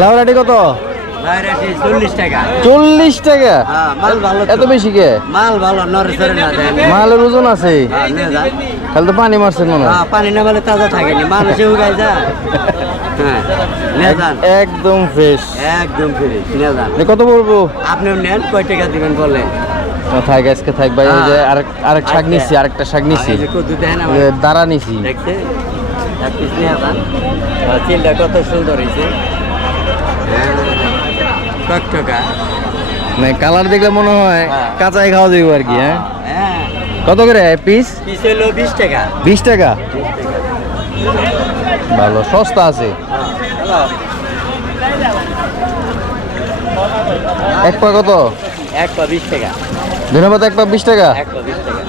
লাউরাটি কত? 40 টাকা। 40 টাকা? মাল ভালো, এত বেশি কে? মাল ভালো, নড়ে না দেন। মালের ওজন আছে? তাহলে তো পানি মারছেন মনে হয়। পানি না বলে তাজা থাকেনি, মানুষে উগায় যা। হ্যাঁ, নিয়ে যান। একদম ফ্রেশ, একদম ফ্রেশ, নিয়ে যান। কত বলবো? আপনিও নেন, কয় টাকা দিবেন বলেন? থাক আজকে থাক ভাই। ওই যে আরেক শাক নিচ্ছি, আরেকটা শাক নিচ্ছি, দাঁড়া নিচ্ছি। দেখছেন এক পিস নিয়ে যান। চিলটা কত সুন্দর হয়েছে, টকটকা। মানে কালার দেখলে মনে হয় কাঁচাই খাওয়া যাবে আর কি। হ্যাঁ, হ্যাঁ। কত করে পিস? পিস হলো 20 টাকা। 20 টাকা? ভালো, সস্তা আছে। এক পা কত? এক পা 20 টাকা। ধন্যবাদ। এক পা 20 টাকা? এক পা 20 টাকা।